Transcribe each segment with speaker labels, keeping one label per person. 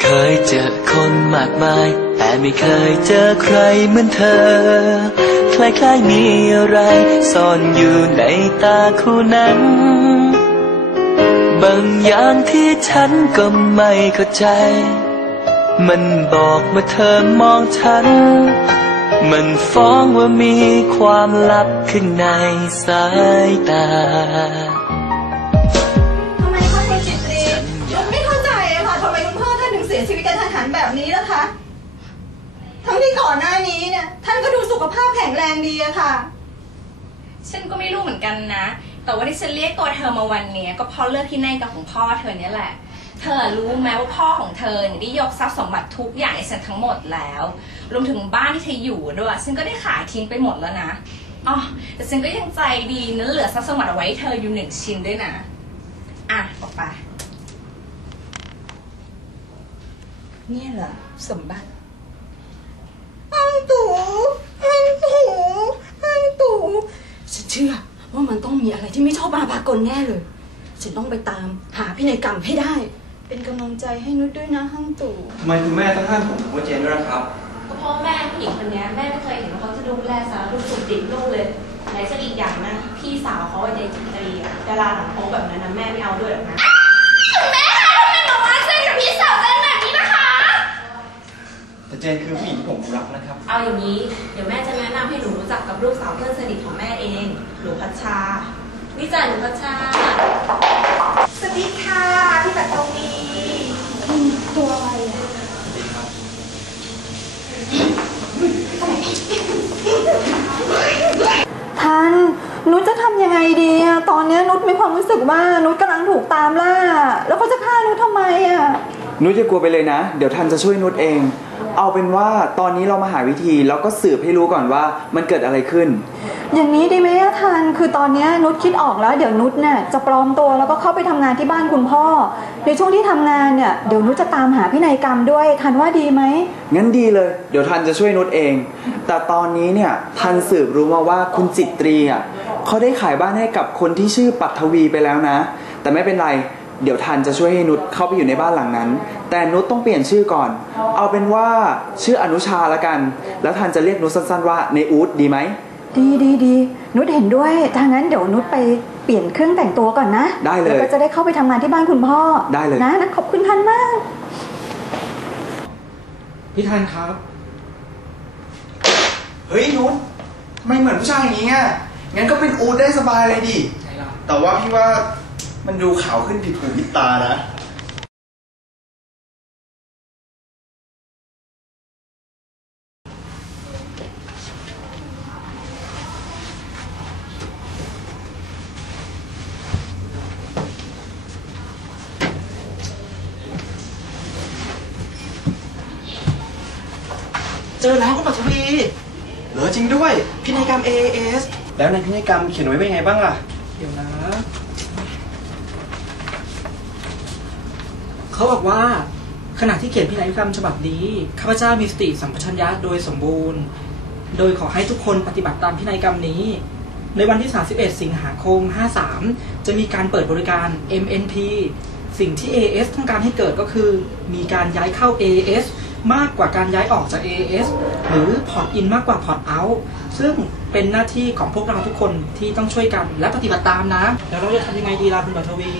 Speaker 1: เคยเจอคนมากมาย แต่ไม่เคยเจอใครเหมือนเธอ คล้ายๆมีอะไร ซ่อนอยู่ในตาคู่นั้น บางอย่างที่ฉันก็ไม่เข้าใจ มันบอกว่าเธอมองฉัน มันฟ้องว่ามีความลับข้างในสายตา
Speaker 2: ยชีวิตกระทันหันแบบนี้ล่ะคะ ทั้งที่ก่อนหน้านี้เนี่ย ท่านก็ดูสุขภาพแข็งแรงดีอะค่ะ
Speaker 3: ฉันก็ไม่รู้เหมือนกันนะ แต่ว่าที่ฉันเรียกตัวเธอมาวันนี้ก็เพราะเลือกพี่แน่กับของพ่อเธอเนี่ยแหละ เธอรู้ไหมว่าพ่อของเธอเนี่ยได้ยกทรัพย์สมบัติทุกอย่างให้ฉันทั้งหมดแล้ว รวมถึงบ้านที่เธออยู่ด้วยฉันก็ได้ขายทิ้งไปหมดแล้วนะอ๋อแต่ฉันก็ยังใจดีนะเหลือทรัพย์สมบัติเอาไว้เธออยู่หนึ่งชิ้นด้วยนะ อะออกไป
Speaker 2: เนี่ยเหรอสมบัติอังตู่อังตู่อังตู่ฉันเชื่อว่ามันต้องมีอะไรที่ไม่ชอบมาพากลแน่เลย ฉันต้องไปตามหาพินัยกรรมให้ได้ เป็นกำลังใจให้นุชด้วยนะฮังตู่
Speaker 4: ทำไมคุณแม่ต้องห้ามผมว่าเจนด้วยล่ะครับ
Speaker 3: ก็เพราะแม่ผู้หญิงคนเนี้ยแม่ไม่เคยเห็นว่าเขาจะดูแลสารรูปสุขดิบลูกเลยไหนจะอีกอย่างนะ พี่สาวเขาอะเดจิตรีอะดาราหนังโป๊แบบนั้นนะแม่ไม่เอาด้วยหรอกนะแม่คะทำไมหนูมาเซ็นกับพี่สาวเล่นแบบนี้นะคะ
Speaker 4: แต่ เจนคือผู้หญิงที่ผมรักนะครับ
Speaker 3: เอาอย่างนี้ เดี๋ยวแม่จะแนะนำให้หนูรู้จักกับลูกสาวเพื่อนสนิทของแม่เอง หนูพัชชา นี่จ้ะหนูพัชชา
Speaker 2: สวัสดีค่ะ พี่ปัตตวีตัวอะไรอะทัน นุชจะทำยังไงดีอะตอนเนี้ยนุชมีความรู้สึกว่า นุชกำลังถูกตามล่า แล้วเขาจะฆ่านุชทำไมอะ
Speaker 4: นุชจะกลัวไปเลยนะ เดี๋ยวทันจะช่วยนุชเอง เอาเป็นว่าตอนนี้เรามาหาวิธีแล้วก็สืบให้รู้ก่อนว่ามันเกิดอะไรขึ้น
Speaker 2: อย่างนี้ดีไหมอะทันคือตอนเนี้ยนุชคิดออกแล้ว เดี๋ยวนุชเนี่ยจะปลอมตัวแล้วก็เข้าไปทำงานที่บ้านคุณพ่อ ในช่วงที่ทำงานเนี่ยเดี๋ยวนุชจะตามหาพินัยกรรมด้วยทันว่าดีไหม
Speaker 4: งั้นดีเลย เดี๋ยวทันจะช่วยนุชเอง แต่ตอนนี้เนี่ยทันสืบรู้มาว่าคุณจิตตรีอะเขาได้ขายบ้านให้กับคนที่ชื่อปัทวีไปแล้วนะ แต่ไม่เป็นไร เดี๋ยวทันจะช่วยให้นุชเข้าไปอยู่ในบ้านหลังนั้น แต่นุชต้องเปลี่ยนชื่อก่อน เอาเป็นว่าชื่ออนุชาละกัน แล้วทันจะเรียกนุชสั้นๆว่าในอูดดีไหม
Speaker 2: ดีดีดีนุชเห็นด้วยทางนั้นเดี๋ยวนุชไปเปลี่ยนเครื่องแต่งตัวก่อนนะ
Speaker 4: ได้เลย
Speaker 2: แล้วก็จะได้เข้าไปทำงานที่บ้านคุณพ่อ
Speaker 4: ได้เลย
Speaker 2: นะนะขอบคุณท่านมาก
Speaker 4: พี่ทันครับ เฮ้ยนุชทำไมเหมือนผู้ชายอย่างนี้อะงั้นก็เป็นอูดได้สบายเลยดิแต่ว่าพี่ว่า มันดูขาวขึ้นผิดหูผิดตานะ
Speaker 5: เจอแล้วคุณปัทวี
Speaker 4: เหรอจริงด้วย
Speaker 5: พินัยกรรม AAS
Speaker 4: แล้วในพินัยกรรมเขียนไว้เป็นไงบ้างล่ะ
Speaker 5: เดี๋ยวนะ เขาบอกว่าขณะที่เขียนพินัยกรรมฉบับนี้ข้าพเจ้ามีสติสัมปชัญญะโดยสมบูรณ์ โดยขอให้ทุกคนปฏิบัติตามพินัยกรรมนี้ ในวันที่ 31 สิงหาคม 53 จะมีการเปิดบริการ MNP สิ่งที่ AS ต้องการให้เกิดก็คือ มีการย้ายเข้า AS มากกว่าการย้ายออกจาก AS หรือพอร์ตอินมากกว่าพอร์ตเอาท์ซึ่งเป็นหน้าที่ของพวกเราทุกคนที่ต้องช่วยกันและปฏิบัติตามนะ แล้วเราจะทำยังไงดีล่ะคุณปัทวี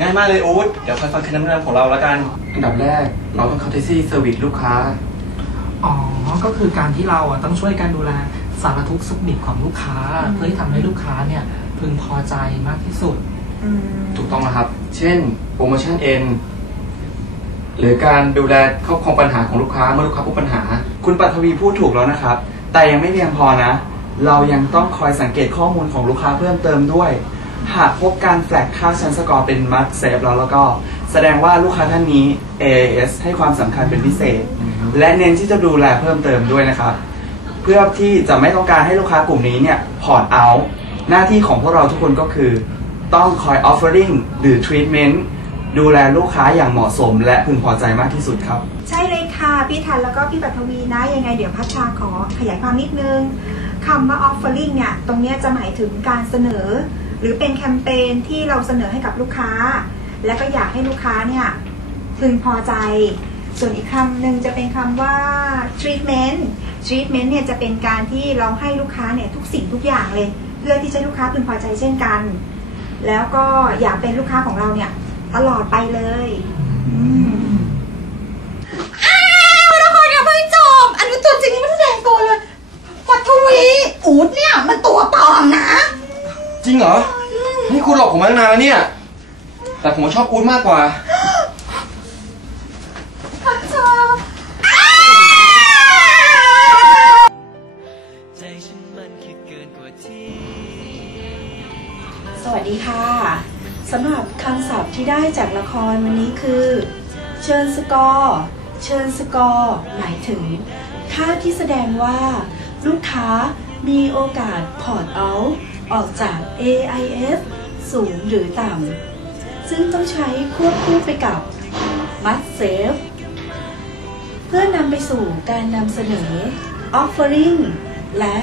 Speaker 4: ง่ายมากเลยอูดเดี๋ยวคอยฟังคำแนะนำของเราแล้วกัน อันดับแรกเราต้องเข้าเทซี่เซอร์วิสลูกค้า
Speaker 5: อ๋อ ก็คือการที่เราอะต้องช่วยกันดูแลสารทุกข์สุขดิบของลูกค้า เพื่อให้ทำให้ลูกค้าเนี่ยพึงพอใจมากที่สุด
Speaker 6: ถูกต้องนะครับ เช่นโปรโมชั่นเอ็นหรือการดูแลครอบครองปัญหาของลูกค้าเมื่อลูกค้าพบปัญหา
Speaker 4: คุณปัทวีพูดถูกแล้วนะครับ แต่ยังไม่เพียงพอนะ เรายังต้องคอยสังเกตข้อมูลของลูกค้าเพิ่มเติมด้วย หากพบการแฟลกค่าชั้นสกอร์เป็นมัดเซฟแล้วแล้วก็แสดงว่าลูกค้าท่านนี้ AAS ให้ความสำคัญเป็นพิเศษ และเน้นที่จะดูแลเพิ่มเติมด้วยนะครับ เพื่อที่จะไม่ต้องการให้ลูกค้ากลุ่มนี้เนี่ยพอร์ตเอา หน้าที่ของพวกเราทุกคนก็คือ ต้องคอย offering หรือ treatment ดูแลลูกค้าอย่างเหมาะสม และพึงพอใจมากที่สุดครับ
Speaker 7: ใช่เลยค่ะพี่ทันแล้วก็พี่ปัทวีนะ ยังไงเดี๋ยวพัชชาขอขยายความนิดนึงคำว่า offering เนี่ยตรงเนี้ยจะหมายถึงการเสนอ หรือเป็นแคมเปญที่เราเสนอให้กับลูกค้า และก็อยากให้ลูกค้าเนี่ยพึงพอใจ ส่วนอีกคำหนึ่งจะเป็นคำว่า treatment treatment เนี่ยจะเป็นการที่เราให้ลูกค้าเนี่ยทุกสิ่งทุกอย่างเลย เพื่อที่จะให้ลูกค้าพึงพอใจเช่นกัน แล้วก็อยากเป็นลูกค้าของเราเนี่ยตลอดไปเลยอ้า
Speaker 2: วละครยังไม่จบ อันนี้ตัวจริงยังไม่แสดงตัวเลยปัทวีอูดเนี่ยมันตัวปลอมนะ
Speaker 6: จริงเหรอ นี่คุณหลอกผมมาตั้งนานแล้วเนี่ย แต่ผมชอบกูดมากกว่า
Speaker 1: ใจฉันมันคิดเกินกว่าที่
Speaker 2: สวัสดีค่ะสำหรับคำศัพท์ที่ได้จากละครวันนี้คือ เชิญสกอร์เชิญสกอร์หมายถึงค่าที่แสดงว่า ลูกค้ามีโอกาสพอร์ตเอา ออกจาก AIS สูงหรือต่ำ ซึ่งต้องใช้ควบคู่ไปกับ must save เพื่อนำไปสู่การนำเสนอ offering และ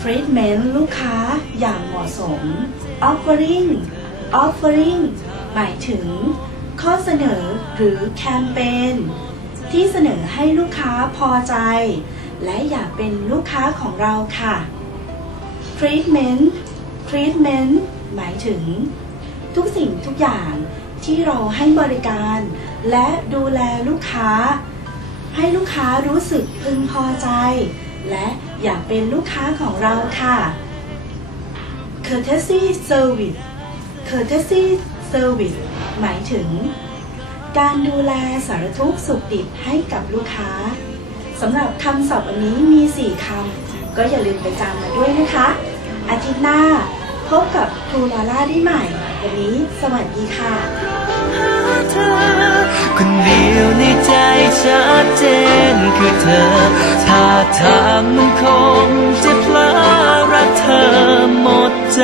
Speaker 2: treatment ลูกค้าอย่างเหมาะสม offering offering หมายถึง ข้อเสนอหรือแคมเปญที่เสนอให้ลูกค้าพอใจ และอยากเป็นลูกค้าของเราค่ะ treatment treatment หมายถึง ทุกสิ่งทุกอย่างที่เราให้บริการ และดูแลลูกค้า ให้ลูกค้ารู้สึกพึงพอใจ และอยากเป็นลูกค้าของเราค่ะ courtesy service courtesy service หมายถึง การดูแลสารทุกข์สุขดิบให้กับลูกค้าสำหรับคำศัพท์วันนี้มี 4คำก็อย่าลืมไปจำมาด้วยนะคะ อาทิตย์หน้า พบกับครูลาล่าได้ใหม่ วันนี้สวัสดีค่ะ
Speaker 1: คนเดียวในใจชัดเจนคือเธอท่าทางมันคงจะพลารักเธอหมดใจ